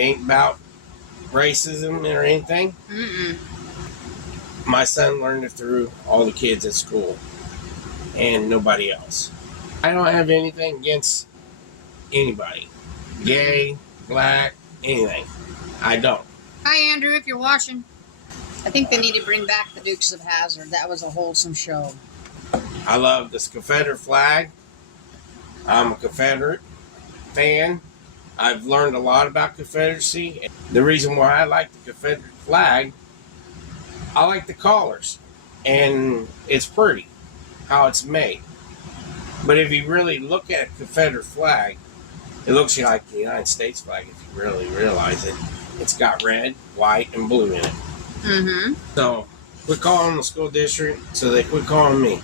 ain't about racism or anything. My son learned it through all the kids at school and nobody else. I don't have anything against anybody. Gay, black, anything. I don't. Hi, Andrew, if you're watching. I think they need to bring back the Dukes of Hazzard. That was a wholesome show. I love this Confederate flag. I'm a Confederate fan. I've learned a lot about Confederacy. The reason why I like the Confederate flag, I like the colors. And it's pretty, how it's made. But if you really look at a Confederate flag, it looks like the United States flag if you really realize it. It's got red, white, and blue in it. So, quit calling the school district so they quit calling me.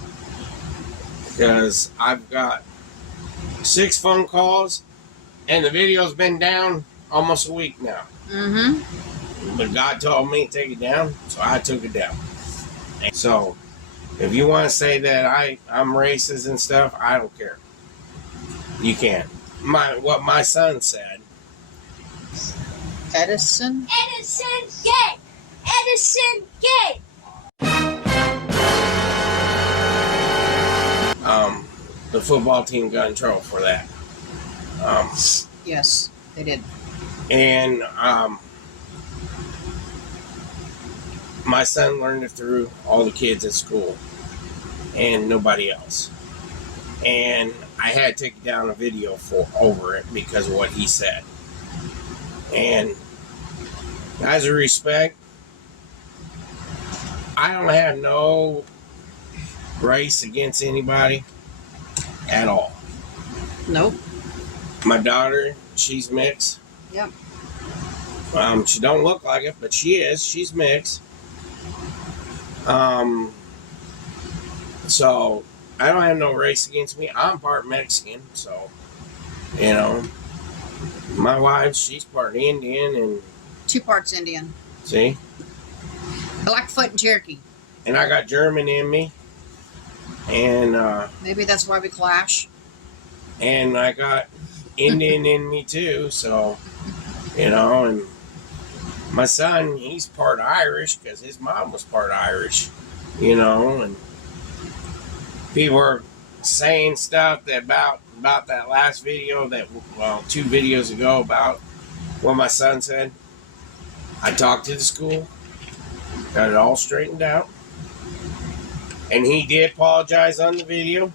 Because I've got 6 phone calls and the video's been down almost a week now. But God told me to take it down, so I took it down. And so, if you want to say that I'm racist and stuff, I don't care. You can. What my son said. Edison gay! Edison gay! The football team got in trouble for that. Yes, they did. And my son learned it through all the kids at school and nobody else. And I had to take down a video over it because of what he said. And as a respect, I don't have no race against anybody at all. Nope. My daughter, she's mixed. Yep. She don't look like it, but she is. She's mixed. So I don't have no race against me. I'm part Mexican, so you know. My wife, she's part Indian and 2 parts Indian. See? Blackfoot and Cherokee. And I got German in me. And maybe that's why we clash. And I got Indian in me too, so you know, and my son, he's part Irish because his mom was part Irish, you know, and people are saying stuff that about that last video 2 videos ago about what my son said. I talked to the school, got it all straightened out, and he did apologize on the video.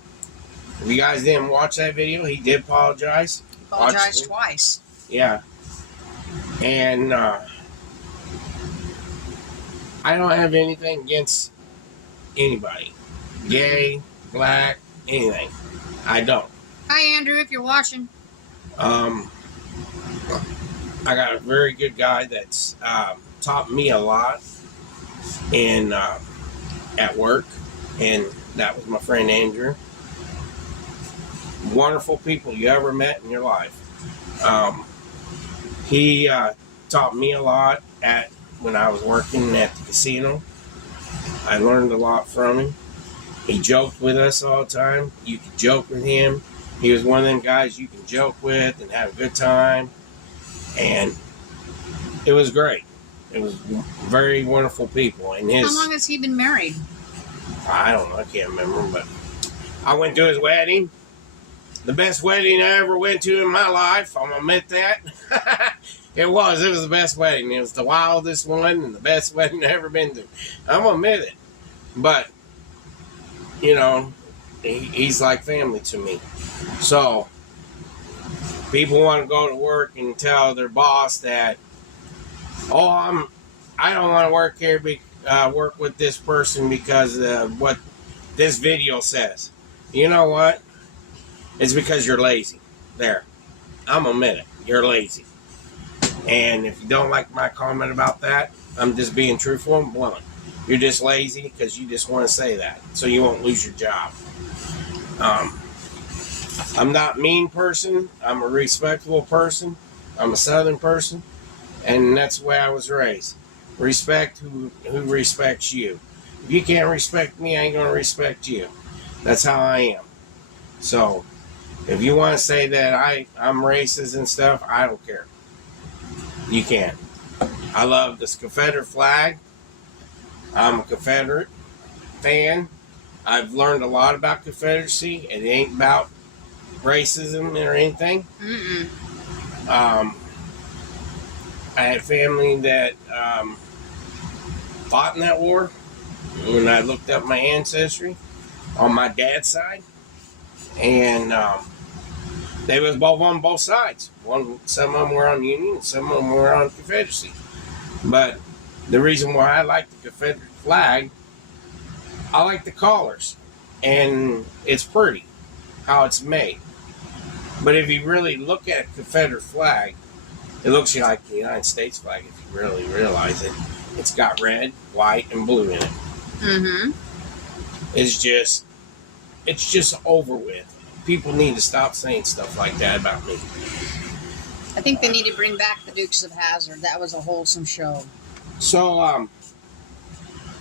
If you guys didn't watch that video, he did apologize. He apologized twice. Yeah. And I don't have anything against anybody. Gay, black, anything. I don't. Hi, Andrew, if you're watching. I got a very good guy that's taught me a lot in at work, and that was my friend Andrew. Wonderful people you ever met in your life. He taught me a lot when I was working at the casino. I learned a lot from him. He joked with us all the time. You could joke with him. He was one of them guys you can joke with and have a good time. And it was great. It was very wonderful people. And how long has he been married? I don't know. I can't remember. But I went to his wedding. The best wedding I ever went to in my life. I'm going to admit that. It was the best wedding. It was the wildest one and the best wedding I've ever been to. I'm going to admit it. But, you know, he's like family to me. So, people want to go to work and tell their boss that, oh, I don't want to work here, work with this person because of what this video says. You know what? It's because you're lazy. There. I'm going to admit it. You're lazy. And if you don't like my comment about that, I'm just being truthful and blunt. You're just lazy because you just want to say that so you won't lose your job. I'm not a mean person. I'm a respectable person. I'm a Southern person. And that's the way I was raised. Respect who respects you. If you can't respect me, I ain't going to respect you. That's how I am. So, if you want to say that I'm racist and stuff, I don't care. you can. I love this Confederate flag. I'm a Confederate fan. I've learned a lot about Confederacy. It ain't about racism or anything. I had family that fought in that war. When I looked up my ancestry on my dad's side, and they was both on both sides. Some of them were on Union, and some of them were on Confederacy. But the reason why I like the Confederate flag, I like the colors, and it's pretty how it's made. But if you really look at a Confederate flag, it looks like the United States flag. If you really realize it, it's got red, white, and blue in it. It's just over with. People need to stop saying stuff like that about me. I think they need to bring back the Dukes of Hazzard. That was a wholesome show. So,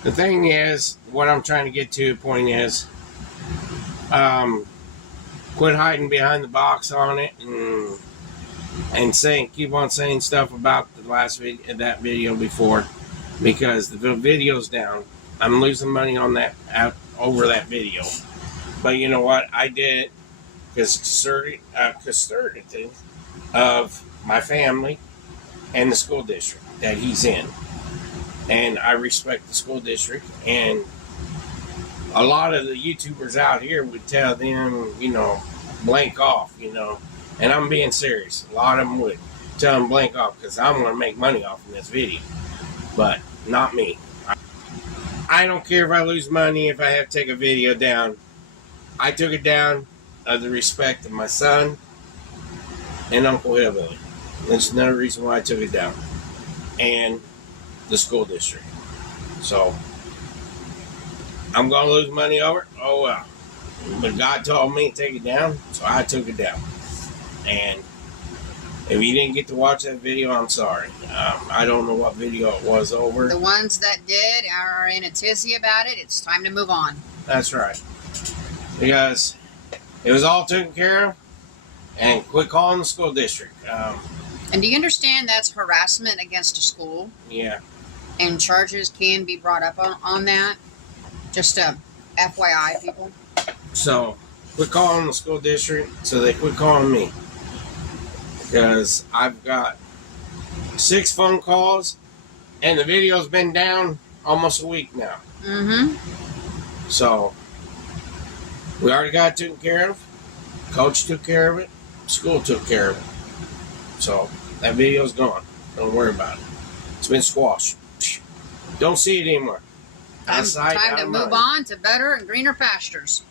the thing is, what I'm trying to get to, the point is, quit hiding behind the box on it and keep on saying stuff about the last video, that video before, because the video's down. I'm losing money on that over that video. But you know what? I did it because custodian of my family and the school district that he's in. And I respect the school district. And a lot of the YouTubers out here would tell them, blank off, And I'm being serious. A lot of them would tell them blank off because I'm going to make money off of this video. But not me. I don't care if I lose money if I have to take a video down. I took it down out of the respect of my son and Uncle Hillbilly. That's another reason why I took it down. And the school district. So, I'm going to lose money over it? Oh well. But God told me to take it down, so I took it down. And if you didn't get to watch that video, I'm sorry. I don't know what video it was over. The ones that did are in a tizzy about it. It's time to move on. That's right. Because it was all taken care of, and quit calling the school district. And do you understand that's harassment against a school? Yeah. And charges can be brought up on that? Just FYI, people. So, quit calling the school district so they quit calling me. Because I've got 6 phone calls, and the video's been down almost a week now. So, we already got it taken care of. Coach took care of it. School took care of it. So, that video's gone. Don't worry about it. It's been squashed. Don't see it anymore. Time to move on to better and greener pastures.